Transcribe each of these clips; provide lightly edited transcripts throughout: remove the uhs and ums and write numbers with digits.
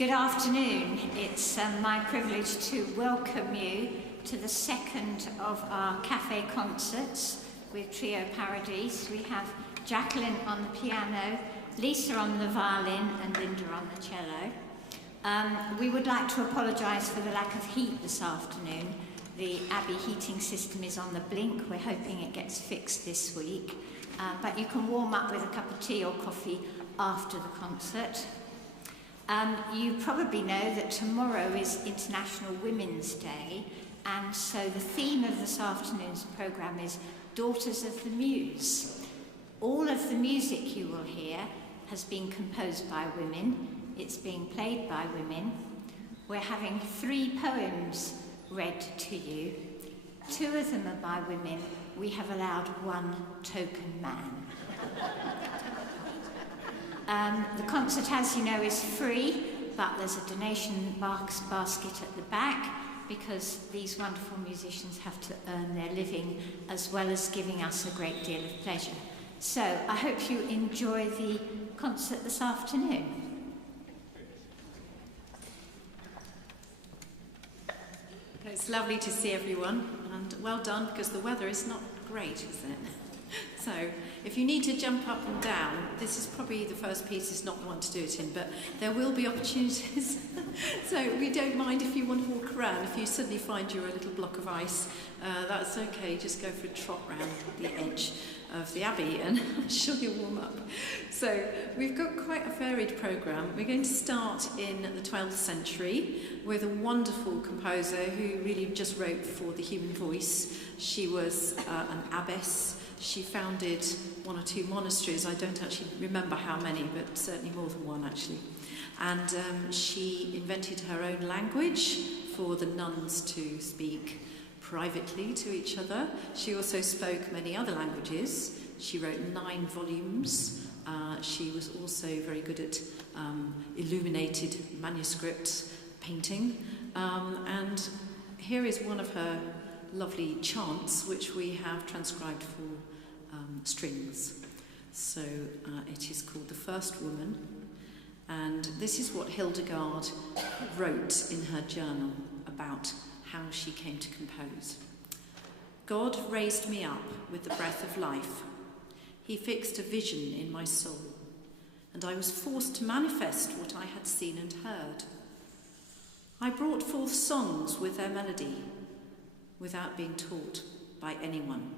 Good afternoon. It's my privilege to welcome you to the second of our cafe concerts with Trio Paradis. We have Jacquelyn on the piano, Lisa on the violin and Linda on the cello. We would like to apologise for the lack of heat this afternoon. The Abbey heating system is on the blink. We're hoping it gets fixed this week. But you can warm up with a cup of tea or coffee after the concert. You probably know that tomorrow is International Women's Day, and so the theme of this afternoon's programme is Daughters of the Muse. All of the music you will hear has been composed by women. It's being played by women. We're having 3 poems read to you. 2 of them are by women. We have allowed 1 token man. The concert, as you know, is free, but there's a donation basket at the back because these wonderful musicians have to earn their living as well as giving us a great deal of pleasure. So I hope you enjoy the concert this afternoon. It's lovely to see everyone, and well done, because the weather is not great, is it? So if you need to jump up and down, this is probably the first piece is not the one to do it in, but there will be opportunities. So we don't mind if you want to walk around. If you suddenly find you're a little block of ice, that's okay. Just go for a trot round the edge of the Abbey and I'm sure you'll warm up. So we've got quite a varied programme. We're going to start in the 12th century with a wonderful composer who really just wrote for the human voice. She was an abbess. She founded 1 or 2 monasteries. I don't actually remember how many, but certainly more than 1 actually. And she invented her own language for the nuns to speak privately to each other. She also spoke many other languages. She wrote 9 volumes. She was also very good at illuminated manuscript painting. And here is one of her lovely chants, which we have transcribed for strings. So it is called The First Woman, and this is what Hildegard wrote in her journal about how she came to compose. God raised me up with the breath of life. He fixed a vision in my soul, and I was forced to manifest what I had seen and heard. I brought forth songs with their melody, without being taught by anyone.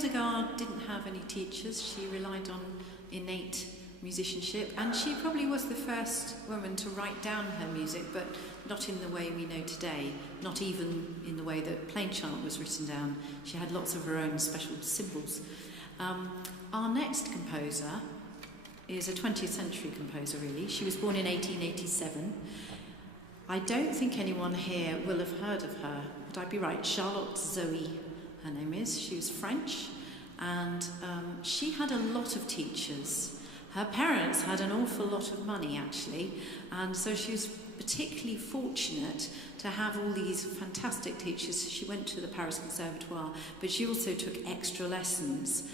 Hildegard didn't have any teachers. She relied on innate musicianship, and she probably was the first woman to write down her music, but not in the way we know today, not even in the way that plain chant was written down. She had lots of her own special symbols. Our next composer is a 20th century composer, really. She was born in 1887. I don't think anyone here will have heard of her. Would I be right? Charlotte Zoe, her name is. She was French, and she had a lot of teachers. Her parents had an awful lot of money, actually, and so she was particularly fortunate to have all these fantastic teachers. She went to the Paris Conservatoire, but she also took extra lessons.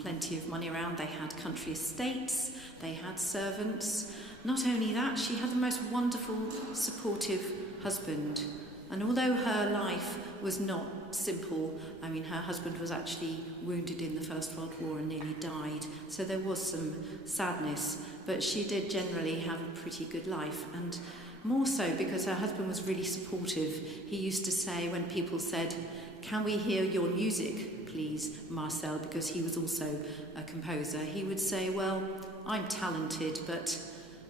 Plenty of money around. They had country estates, they had servants. Not only that, she had the most wonderful, supportive husband. And although her life was not simple, I mean, her husband was actually wounded in the First World War and nearly died, so there was some sadness, but she did generally have a pretty good life, and more so because her husband was really supportive. He used to say, when people said, "Can we hear your music, please, Marcel?" because he was also a composer, he would say, "Well, I'm talented, but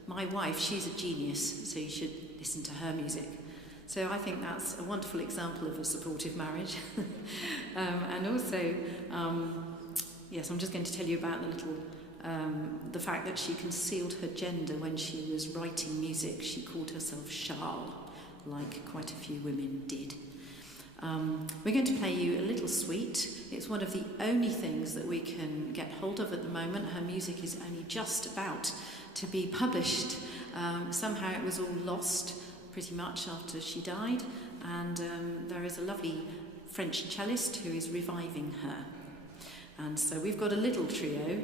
my wife, she's a genius, so you should listen to her music." So I think that's a wonderful example of a supportive marriage. And also, yes, I'm just going to tell you about the fact that she concealed her gender when she was writing music. She called herself Charles, like quite a few women did. We're going to play you a little suite. It's one of the only things that we can get hold of at the moment. Her music is only just about to be published. Somehow it was all lost pretty much after she died, and there is a lovely French cellist who is reviving her. And so we've got a little trio,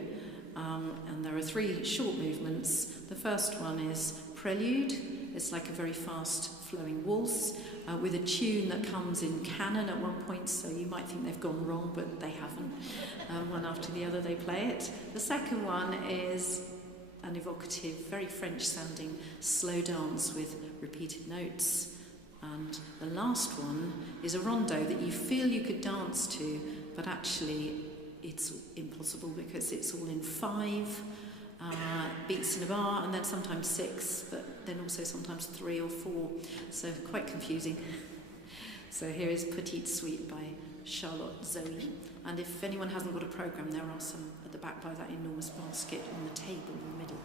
and there are 3 short movements. The first one is Prelude. It's like a very fast flowing waltz with a tune that comes in canon at one point, so you might think they've gone wrong, but they haven't. One after the other they play it. The second one is an evocative, very French sounding slow dance with repeated notes. And the last one is a rondo that you feel you could dance to, but actually it's impossible because it's all in 5 beats in a bar, and then sometimes 6, but then also sometimes 3 or 4, so quite confusing. So here is Petite Suite by Charlotte Zoe, and if anyone hasn't got a programme, there are some at the back by that enormous basket on the table in the middle.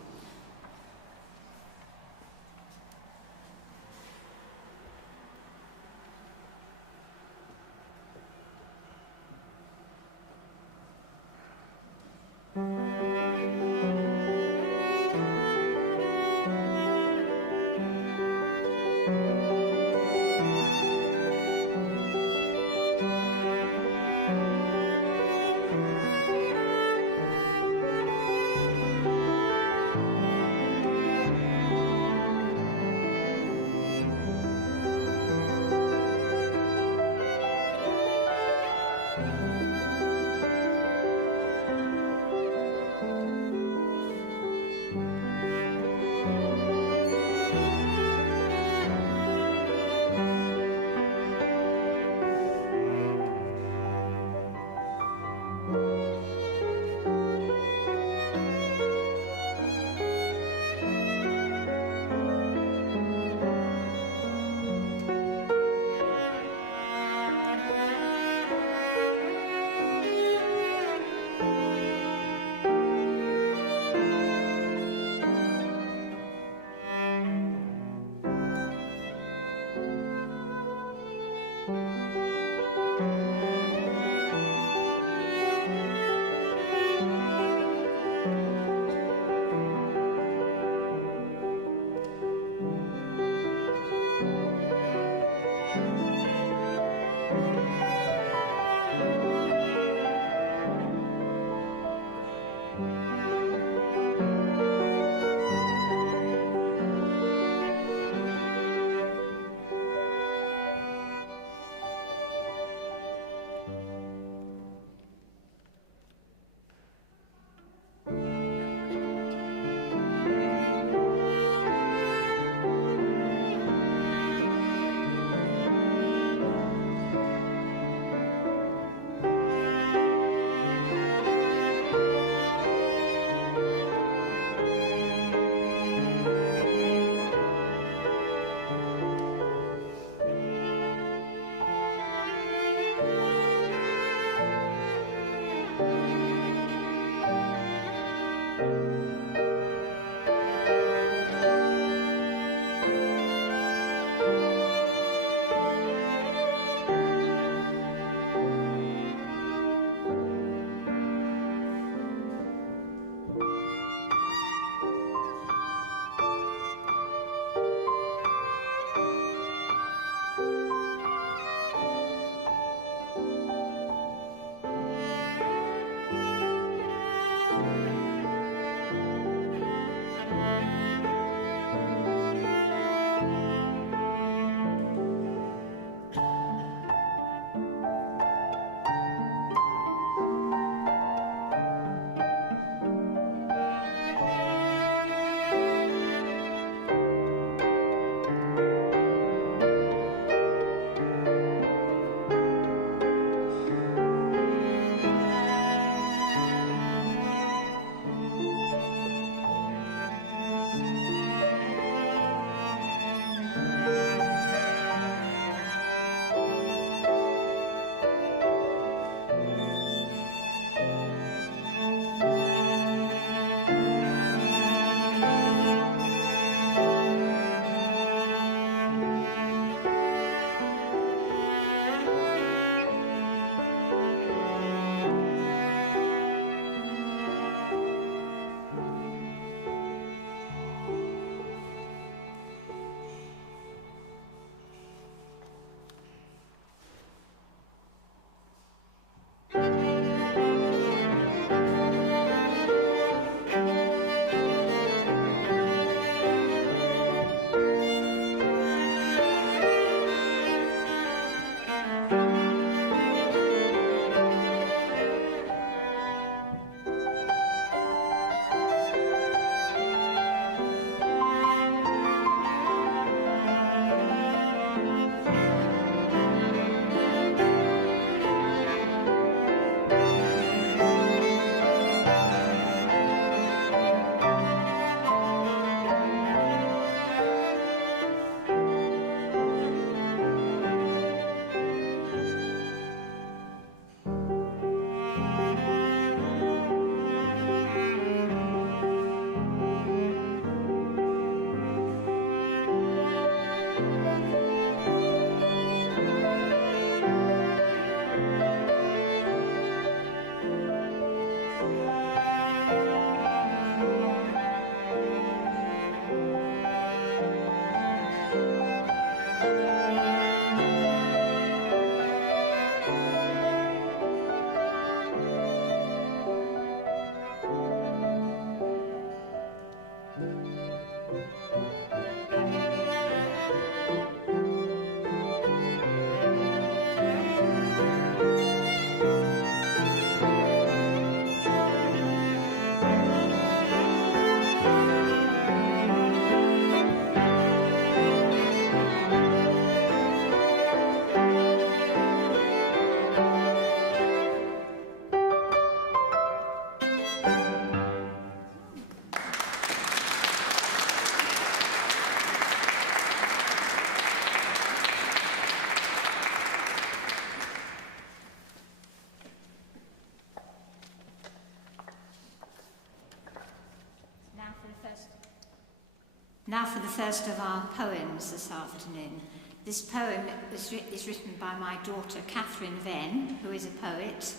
Now for the first of our poems this afternoon. This poem is written by my daughter Catherine Venn, who is a poet,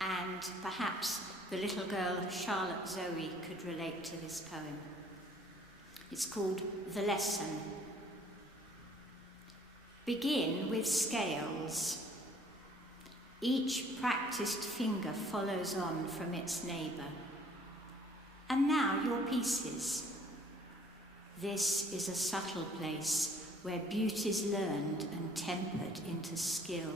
and perhaps the little girl Charlotte Zoe could relate to this poem. It's called The Lesson. Begin with scales. Each practiced finger follows on from its neighbour. And now your pieces. This is a subtle place where beauty's learned and tempered into skill.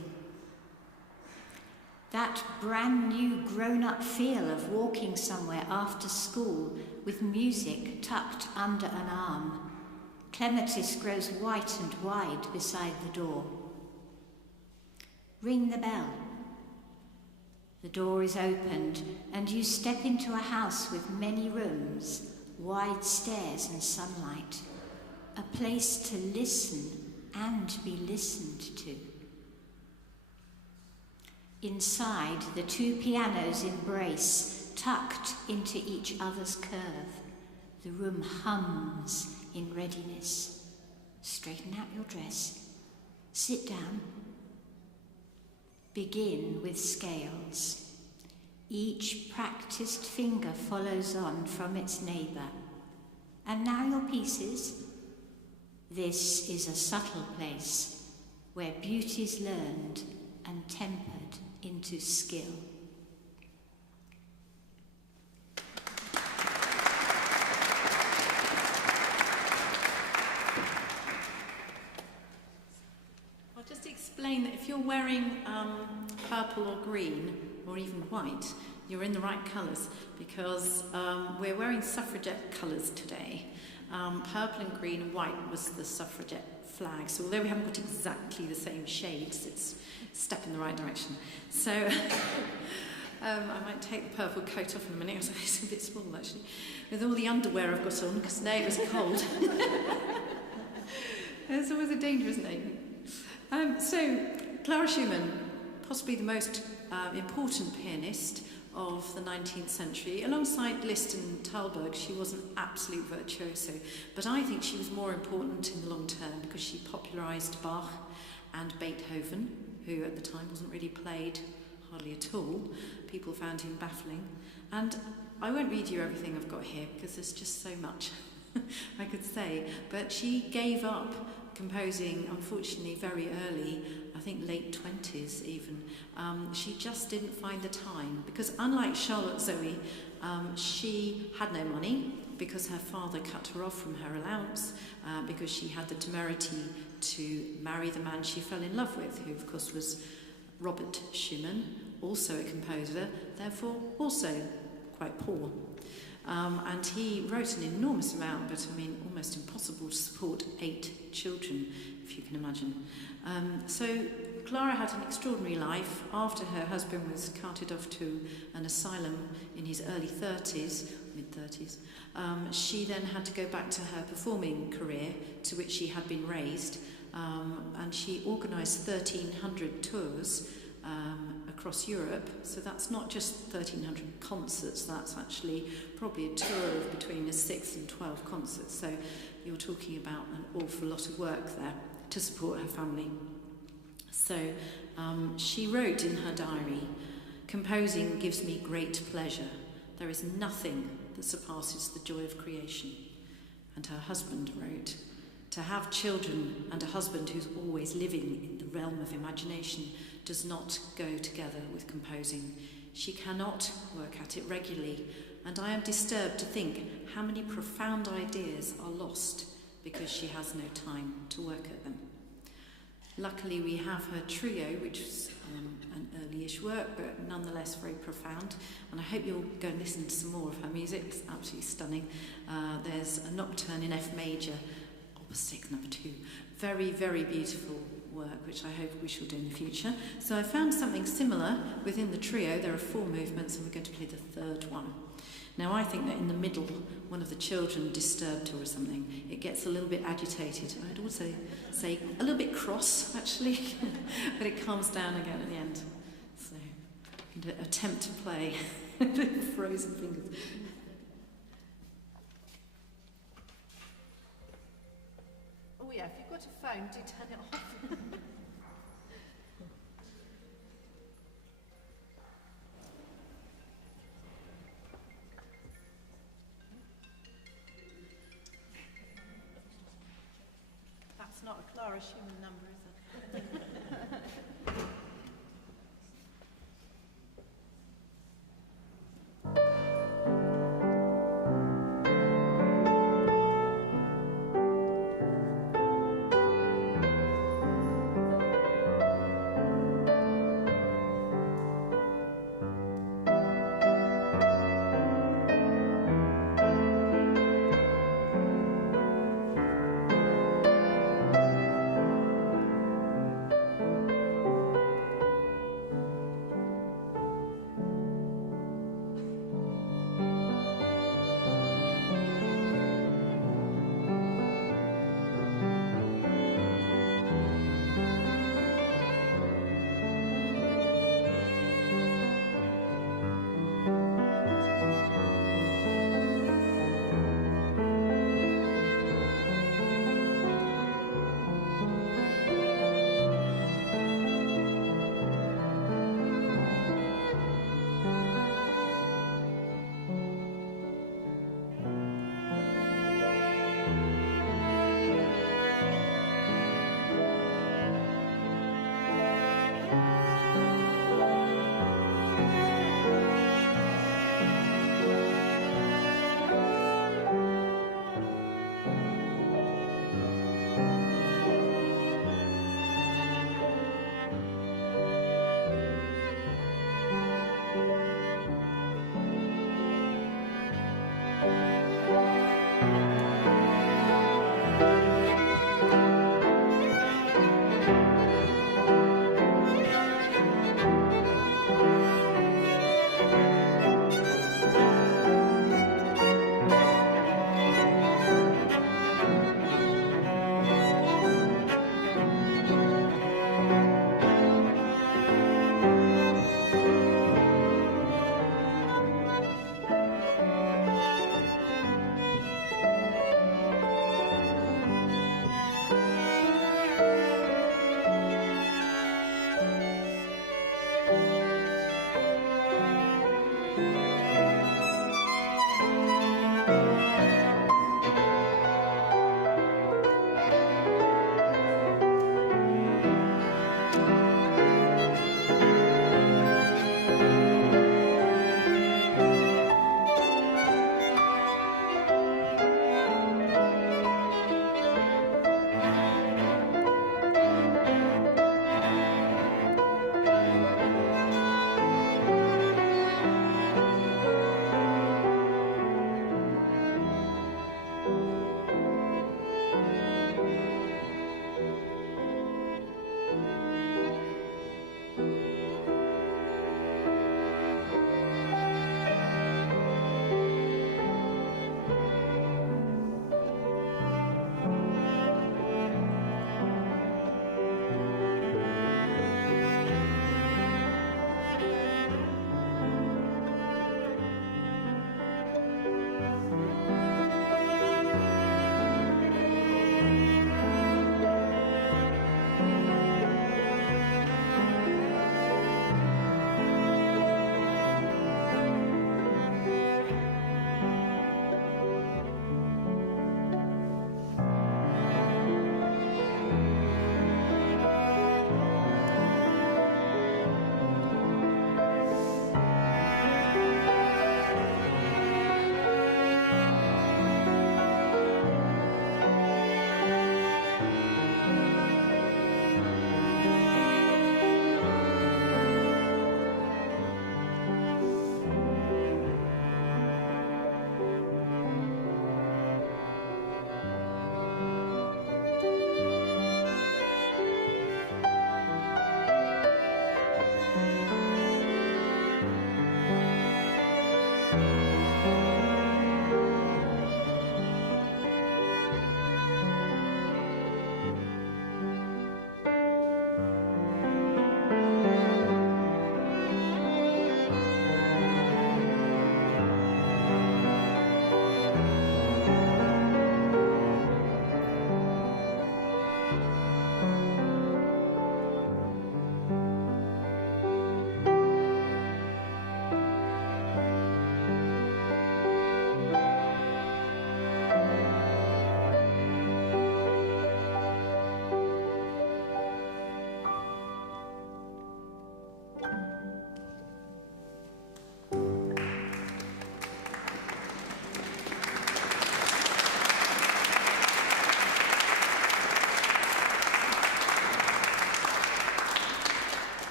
That brand new grown-up feel of walking somewhere after school with music tucked under an arm. Clematis grows white and wide beside the door. Ring the bell. The door is opened and you step into a house with many rooms, wide stairs and sunlight, a place to listen and be listened to. Inside, the two pianos embrace, tucked into each other's curve. The room hums in readiness. Straighten out your dress. Sit down. Begin with scales. Each practiced finger follows on from its neighbour. And now your pieces. This is a subtle place where beauty's learned and tempered into skill. I'll just explain that if you're wearing purple or green or even white, you're in the right colours because we're wearing suffragette colours today. Purple and green and white was the suffragette flag, so although we haven't got exactly the same shades, it's a step in the right direction. So I might take the purple coat off in a minute. It's a bit small actually, with all the underwear I've got on because today it was cold. It's always a dangerous name. So Clara Schumann, possibly the most important pianist of the 19th century. Alongside Liszt and Thalberg, she was an absolute virtuoso, but I think she was more important in the long term because she popularised Bach and Beethoven, who at the time wasn't really played hardly at all. People found him baffling. And I won't read you everything I've got here because there's just so much I could say, but she gave up composing, unfortunately, very early, I think late 20s even. She just didn't find the time because unlike Charlotte Zoe, she had no money because her father cut her off from her allowance because she had the temerity to marry the man she fell in love with, who of course was Robert Schumann, also a composer, therefore also quite poor. And he wrote an enormous amount, but I mean almost impossible to support 8 children, if you can imagine. So Clara had an extraordinary life. After her husband was carted off to an asylum in his early 30s, mid-30s, she then had to go back to her performing career, to which she had been raised, and she organised 1,300 tours across Europe. So that's not just 1,300 concerts, that's actually probably a tour of between 6 and 12 concerts. So you're talking about an awful lot of work there to support her family. So she wrote in her diary, "Composing gives me great pleasure. There is nothing that surpasses the joy of creation." And her husband wrote, "To have children and a husband who's always living in the realm of imagination does not go together with composing. She cannot work at it regularly, and I am disturbed to think how many profound ideas are lost because she has no time to work at them." Luckily, we have her trio, which is an early-ish work, but nonetheless very profound. And I hope you'll go and listen to some more of her music. It's absolutely stunning. There's a nocturne in F major, Opus 6, number 2. Very, very beautiful work, which I hope we shall do in the future. So I found something similar within the trio. There are 4 movements, and we're going to play the 3rd one. Now, I think that in the middle, one of the children disturbed her or something. It gets a little bit agitated. I'd also say a little bit cross, actually, but it calms down again at the end. So I'm going to attempt to play frozen fingers. got your phone, do turn it off. That's not a Clara Schumann number, is it?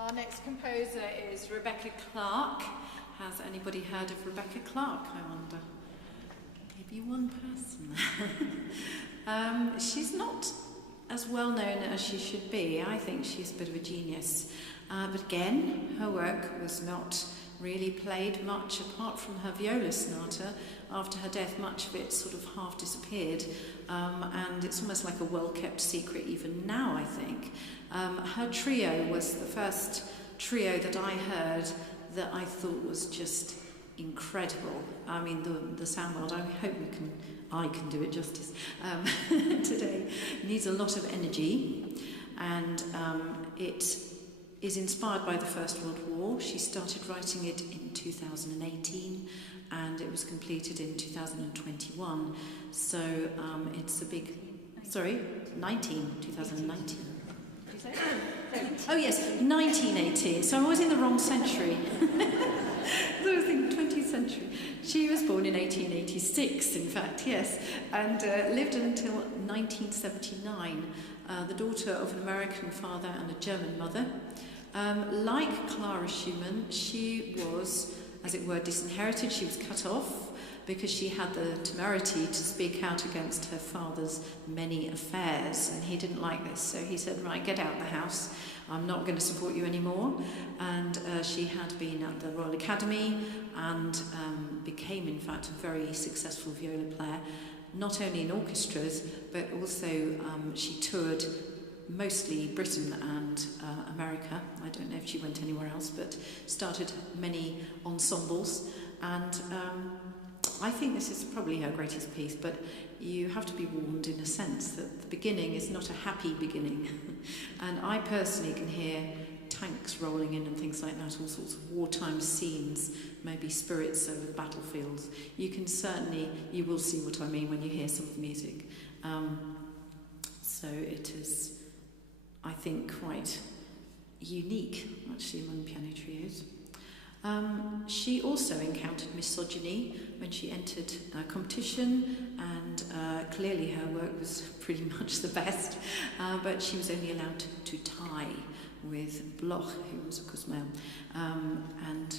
Our next composer is Rebecca Clark. Has anybody heard of Rebecca Clark, I wonder? Maybe one person. She's not as well known as she should be. I think she's a bit of a genius. But again, her work was not really played much apart from her viola sonata. After her death, much of it sort of half disappeared. And it's almost like a well-kept secret even now, I think. Her trio was the first trio that I heard that I thought was just incredible. I mean, the sound world, I hope I can do it justice today. It needs a lot of energy, and it is inspired by the First World War. She started writing it in 2018, and it was completed in 2021. So it's a big, 2019. Oh yes, 1918. So I was in the wrong century. I was in the 20th century. She was born in 1886, in fact, yes, and lived until 1979. The daughter of an American father and a German mother. Like Clara Schumann, she was, as it were, disinherited. She was cut off because she had the temerity to speak out against her father's many affairs, and he didn't like this, so he said, right, get out of the house, I'm not going to support you anymore. And she had been at the Royal Academy and became, in fact, a very successful viola player, not only in orchestras, but also she toured mostly Britain and America. I don't know if she went anywhere else, but started many ensembles, and I think this is probably her greatest piece, but you have to be warned in a sense that the beginning is not a happy beginning. And I personally can hear tanks rolling in and things like that, all sorts of wartime scenes, maybe spirits over the battlefields. You will see what I mean when you hear some of the music. So it is, I think, quite unique, actually, among piano trios. She also encountered misogyny when she entered a competition, and clearly her work was pretty much the best, but she was only allowed to tie with Bloch, who was of course male. And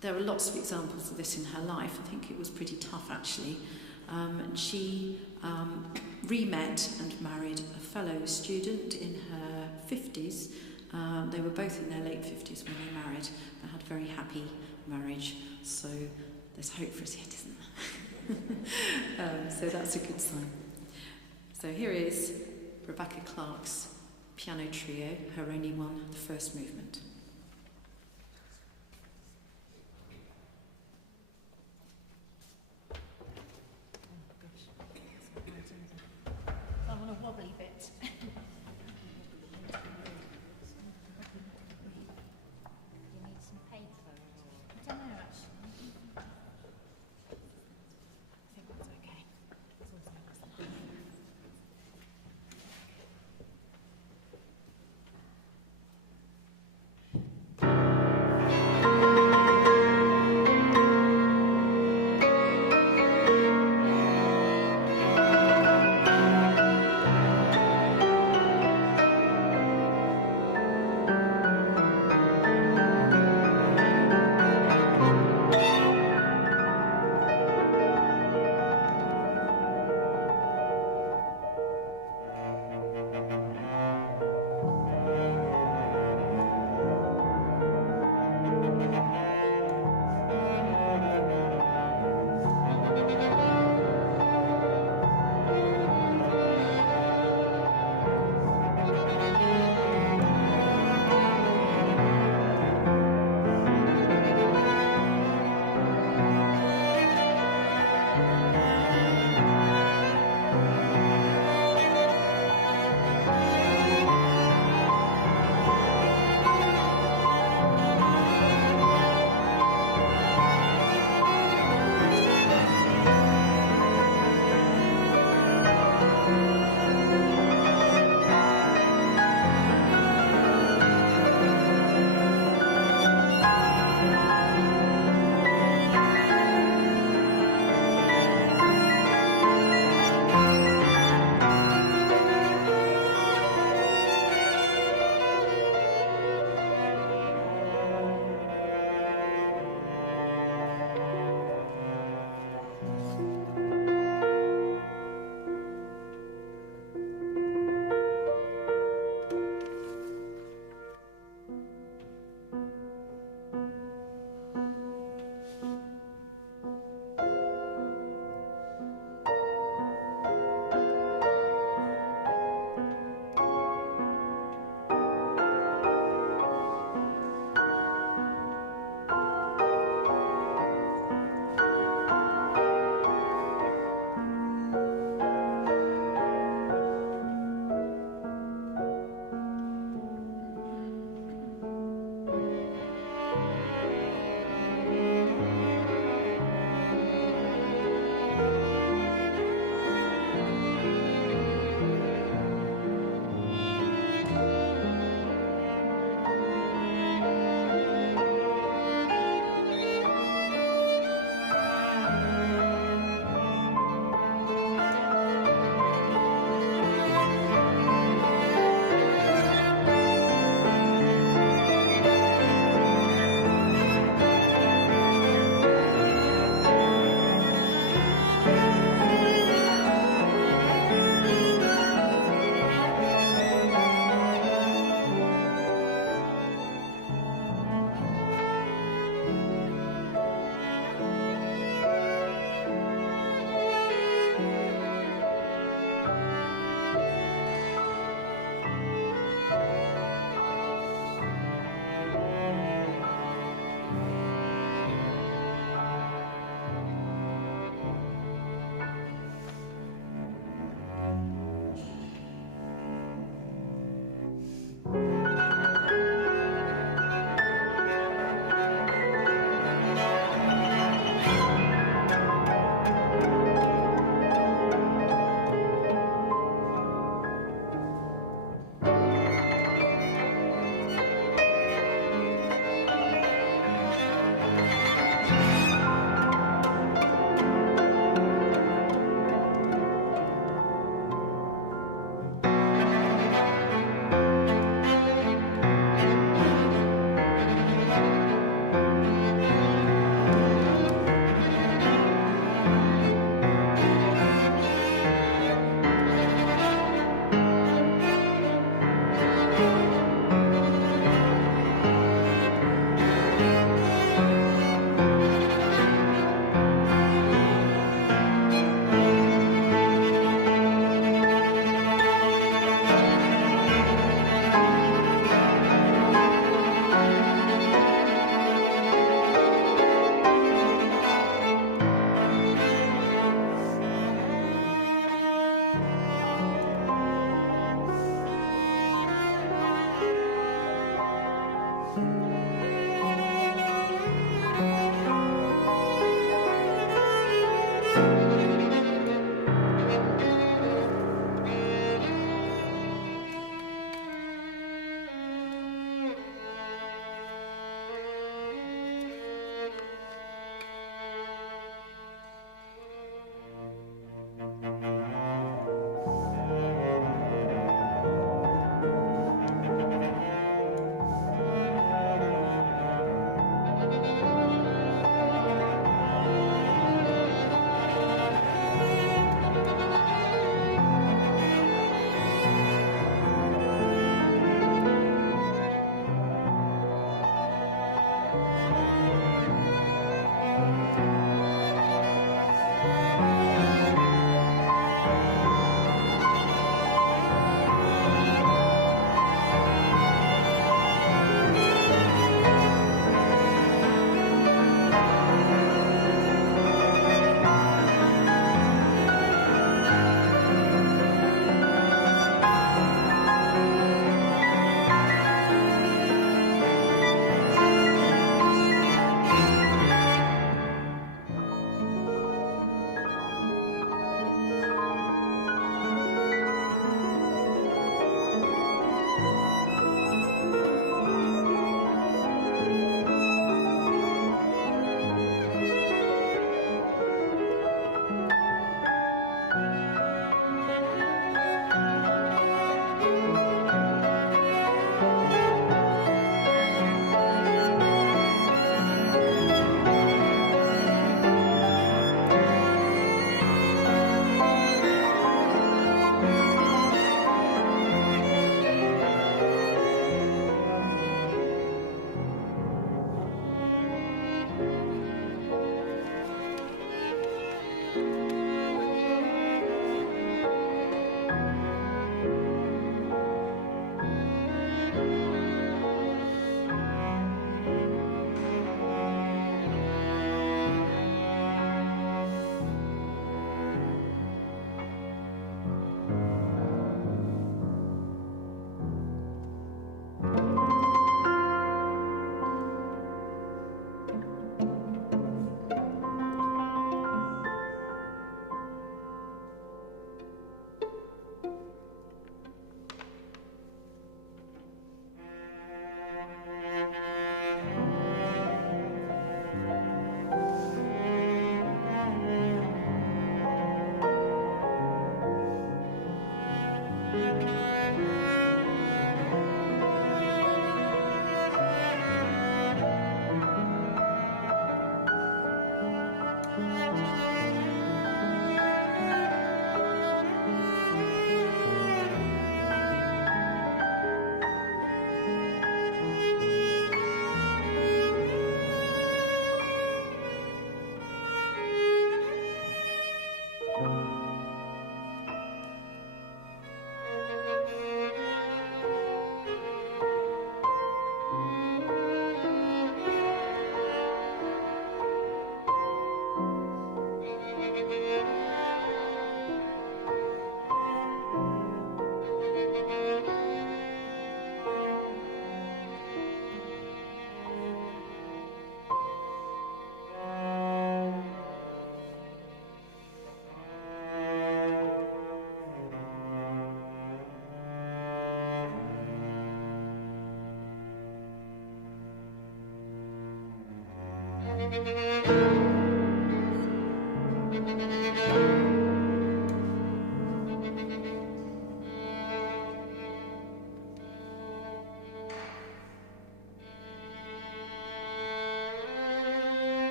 there are lots of examples of this in her life. I think it was pretty tough, actually. She re-met and married a fellow student in her 50s. They were both in their late 50s when they married. They had a very happy marriage, so there's hope for us yet, isn't there? So that's a good sign. So here is Rebecca Clark's piano trio, her only one, the first movement. I want a wobbly bit.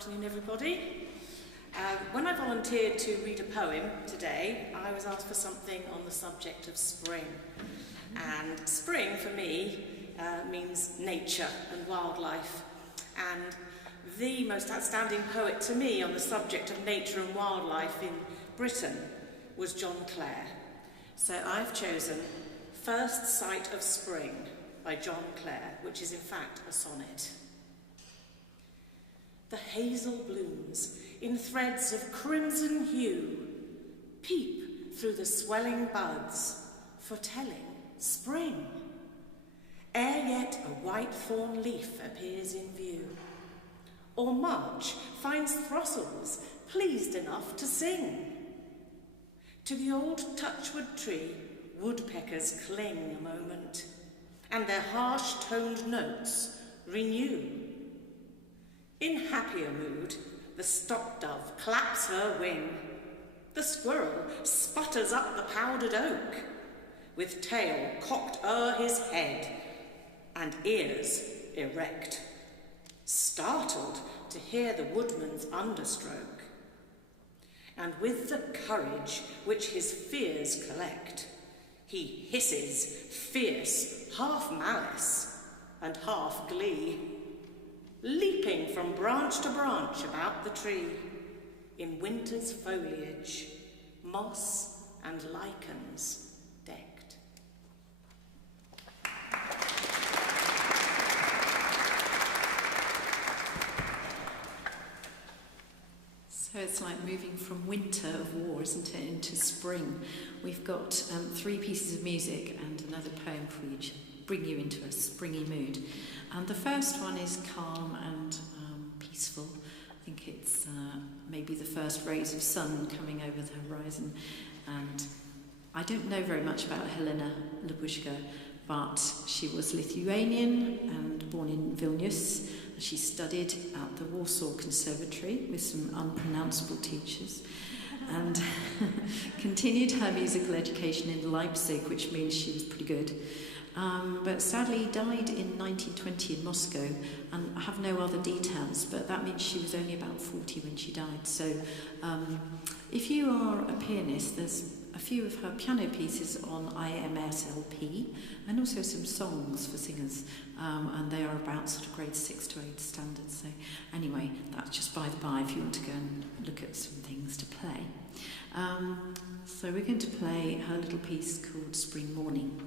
afternoon, everybody. When I volunteered to read a poem today, I was asked for something on the subject of spring. And spring, for me, means nature and wildlife. And the most outstanding poet to me on the subject of nature and wildlife in Britain was John Clare. So I've chosen First Sight of Spring by John Clare, which is in fact a sonnet. The hazel blooms in threads of crimson hue peep through the swelling buds, foretelling spring. Ere yet a white thorn leaf appears in view, or March finds throstles pleased enough to sing. To the old touchwood tree woodpeckers cling a moment, and their harsh-toned notes renew. In happier mood, the stock dove claps her wing. The squirrel sputters up the powdered oak, with tail cocked o'er his head and ears erect, startled to hear the woodman's understroke. And with the courage which his fears collect, he hisses fierce, half malice and half glee, leaping from branch to branch about the tree, in winter's foliage, moss and lichens decked. So it's like moving from winter of war, isn't it, into spring. We've got 3 pieces of music and another poem for you to bring you into a springy mood. And the first one is calm and peaceful. I think it's maybe the first rays of sun coming over the horizon. And I don't know very much about Helena Labushka, but she was Lithuanian and born in Vilnius. She studied at the Warsaw Conservatory with some unpronounceable teachers and continued her musical education in Leipzig, which means she was pretty good. But sadly died in 1920 in Moscow, and I have no other details, but that means she was only about 40 when she died. So if you are a pianist, there's a few of her piano pieces on IMSLP, and also some songs for singers, and they are about sort of grade 6 to 8 standards. So anyway, that's just by the by if you want to go and look at some things to play. So we're going to play her little piece called Spring Morning.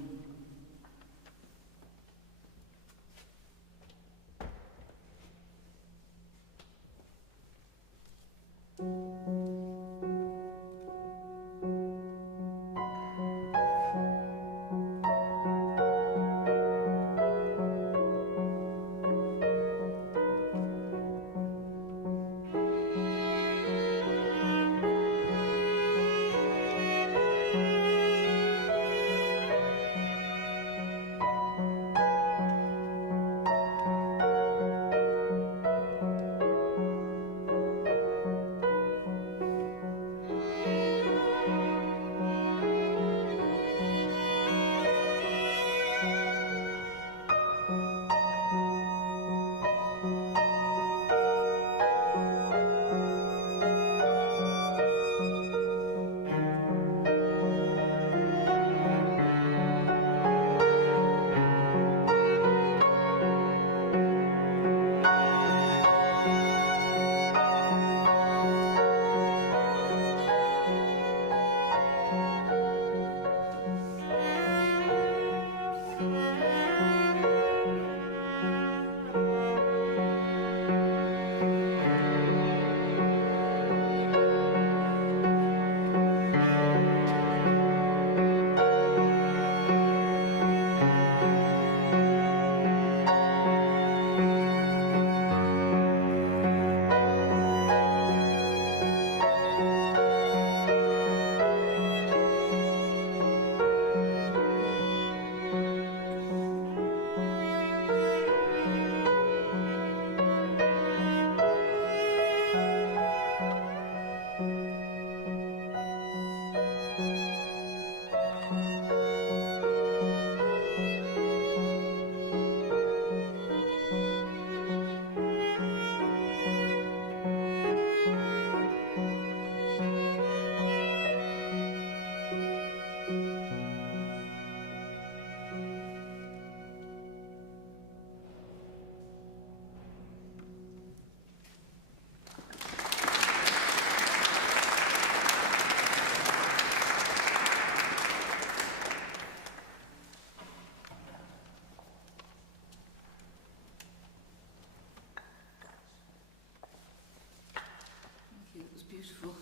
beautiful.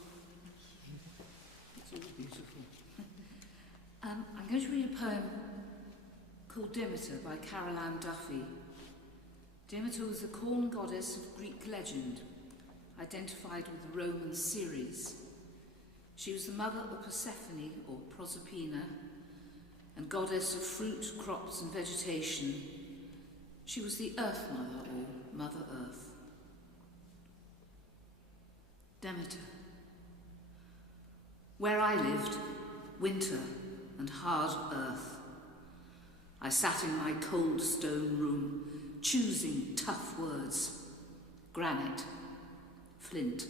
It's all beautiful. I'm going to read a poem called Demeter by Caroline Duffy. Demeter was the corn goddess of Greek legend, identified with the Roman Ceres. She was the mother of Persephone, or Proserpina, and goddess of fruit, crops and vegetation. She was the Earth Mother, or Mother Earth. Demeter. Where I lived, winter and hard earth. I sat in my cold stone room, choosing tough words. Granite, flint,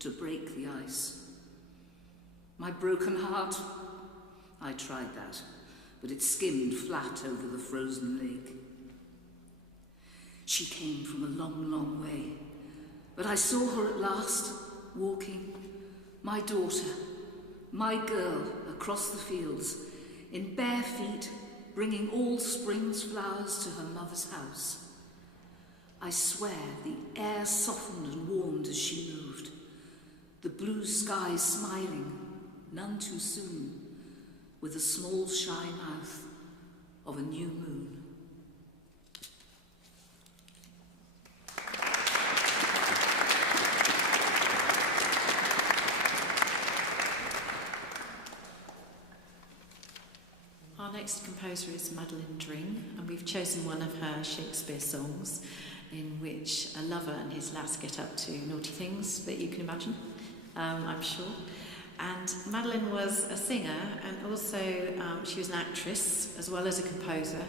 to break the ice. My broken heart, I tried that, but it skimmed flat over the frozen lake. She came from a long, long way, but I saw her at last, walking, my daughter, my girl, across the fields, in bare feet, bringing all spring's flowers to her mother's house. I swear the air softened and warmed as she moved, the blue sky smiling, none too soon, with the small shy mouth of a new moon. Our next composer is Madeline Dring, and we've chosen one of her Shakespeare songs in which a lover and his lass get up to naughty things that you can imagine, I'm sure. And Madeline was a singer, and also she was an actress as well as a composer.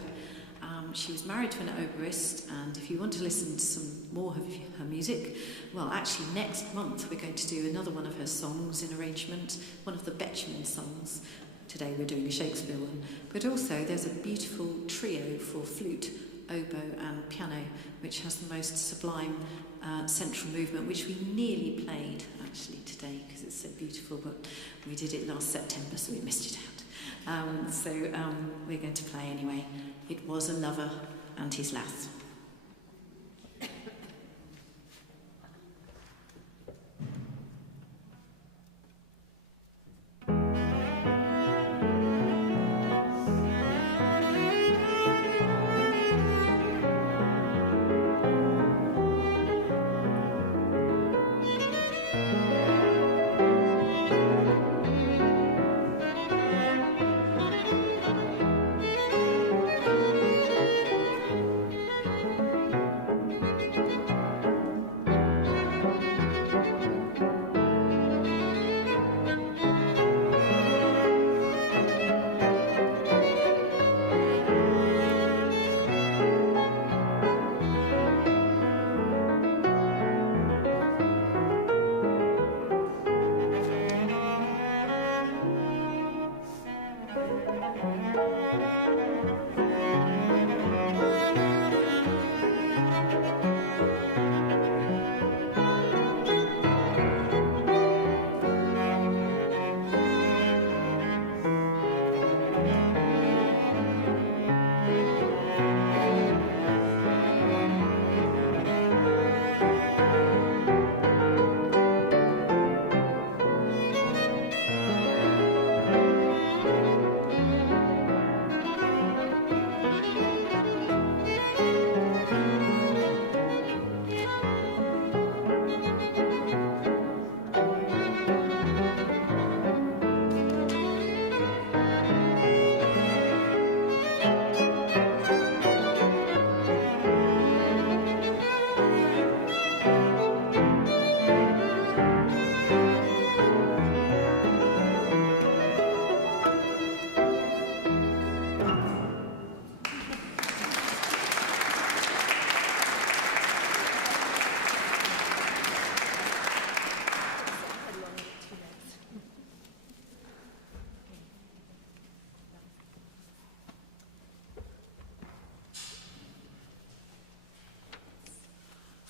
She was married to an oboist, and if you want to listen to some more of her music, well, actually next month we're going to do another one of her songs in arrangement, one of the Betteridge songs. Today we're doing a Shakespeare one. But also there's a beautiful trio for flute, oboe and piano, which has the most sublime central movement, which we nearly played actually today because it's so beautiful, but we did it last September, so we missed it out. So we're going to play anyway. It was a lover and his lass.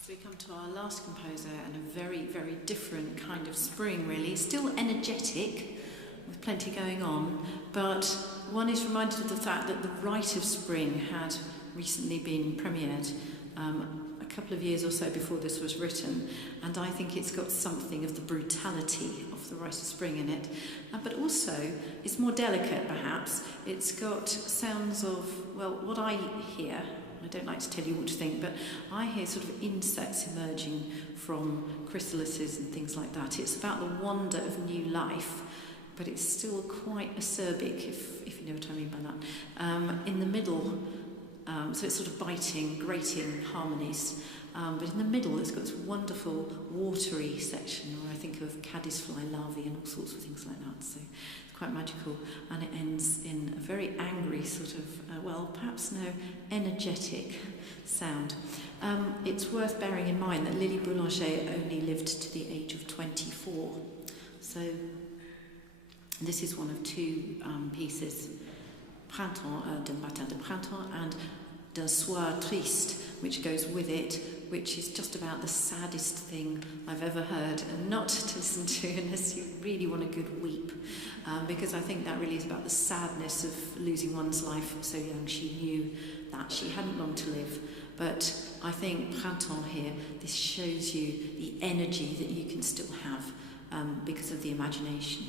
We come to our last composer, and a very, very different kind of spring, really. Still energetic, with plenty going on, but one is reminded of the fact that The Rite of Spring had recently been premiered a couple of years or so before this was written, and I think it's got something of the brutality of the Rite of Spring in it, but also it's more delicate perhaps. It's got sounds of, well, what I hear, I don't like to tell you what to think, but I hear sort of insects emerging from chrysalises and things like that. It's about the wonder of new life, but it's still quite acerbic, if you know what I mean by that. In the middle, so it's sort of biting, grating harmonies, but in the middle it's got this wonderful watery section where I think of caddisfly larvae and all sorts of things like that, so it's quite magical, and it ends in a very angry sort of, well, perhaps no, energetic sound. It's worth bearing in mind that Lily Boulanger only lived to the age of 24, so this is one of two pieces, Printemps, de Matin de Printemps, and D'un Soir Triste, which goes with it, which is just about the saddest thing I've ever heard, and not to listen to unless you really want a good weep, because I think that really is about the sadness of losing one's life so young. She knew that she hadn't long to live, but I think Printemps here, this shows you the energy that you can still have because of the imagination.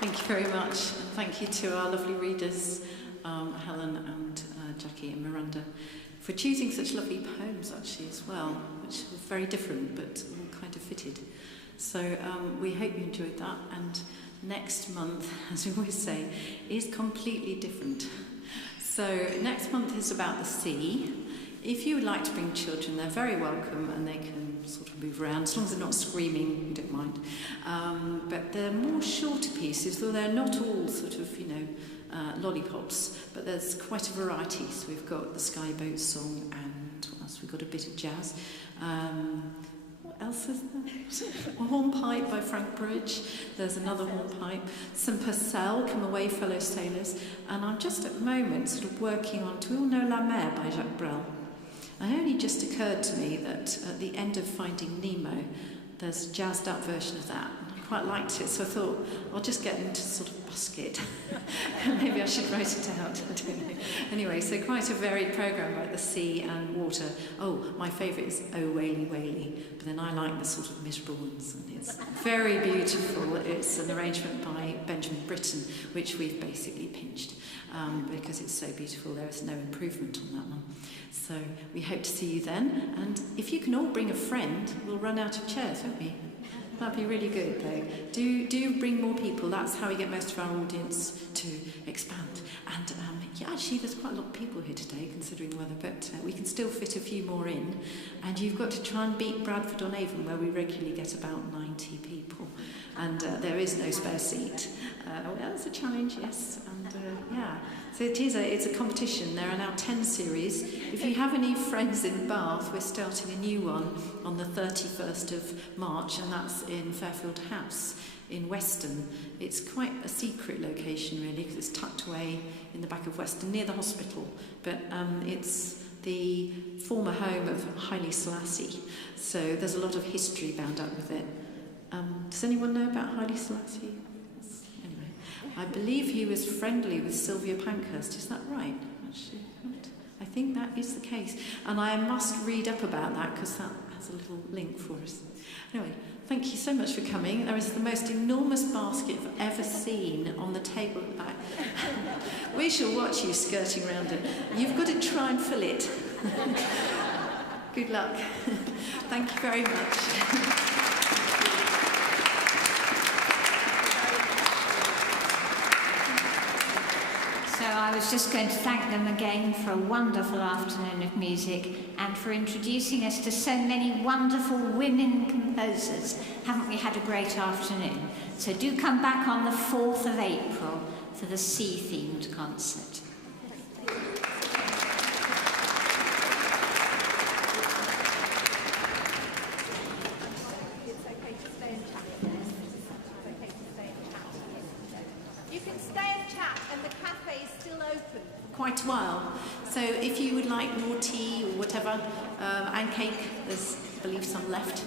Thank you very much. And thank you to our lovely readers, Helen and Jackie and Miranda, for choosing such lovely poems actually as well, which were very different but all kind of fitted. So we hope you enjoyed that, and next month, as we always say, is completely different. So next month is about the sea. If you would like to bring children, they're very welcome and they can sort of move around. As long as they're not screaming, we don't mind. But they're more shorter pieces, though they're not all sort of, lollipops, but there's quite a variety. So we've got the Skyboat Song and what else? We've got a bit of jazz. What else is there? A hornpipe by Frank Bridge. There's another hornpipe. Some Purcell, Come Away, Fellow Sailors. And I'm just at the moment sort of working on, do we all know La Mer by Jacques Brel? And it only just occurred to me that at the end of Finding Nemo, there's a jazzed up version of that. I quite liked it, so I thought I'll just get them to sort of busk it. Maybe I should write it out, I don't know. Anyway, so quite a varied programme about the sea and water. Oh, my favourite is Oh Whaley Whaley, but then I like the sort of miserable ones, and it's very beautiful. It's an arrangement by Benjamin Britten, which we've basically pinched because it's so beautiful. There is no improvement on that one. So we hope to see you then, and if you can all bring a friend, we'll run out of chairs, won't we? That'd be really good, though. Do bring more people. That's how we get most of our audience to expand. And actually, there's quite a lot of people here today, considering the weather, but we can still fit a few more in. And you've got to try and beat Bradford-on-Avon, where we regularly get about 90 people. And there is no spare seat. Well, that's a challenge, yes. And so it's a competition. There are now 10 series. If you have any friends in Bath, we're starting a new one on the 31st of March, and that's in Fairfield House in Weston. It's quite a secret location, really, because it's tucked away in the back of Weston, near the hospital. But it's the former home of Haile Selassie, so there's a lot of history bound up with it. Does anyone know about Haile Selassie? Anyway, I believe he was friendly with Sylvia Pankhurst. Is that right? Actually, I think that is the case. And I must read up about that because that has a little link for us. Anyway, thank you so much for coming. There is the most enormous basket I've ever seen on the table at the back. We shall watch you skirting around it. You've got to try and fill it. Good luck. Thank you very much. So I was just going to thank them again for a wonderful afternoon of music and for introducing us to so many wonderful women composers. Haven't we had a great afternoon? So do come back on the 4th of April for the sea-themed concert. Quite a while. So if you would like more tea or whatever, and cake, there's, I believe, some left.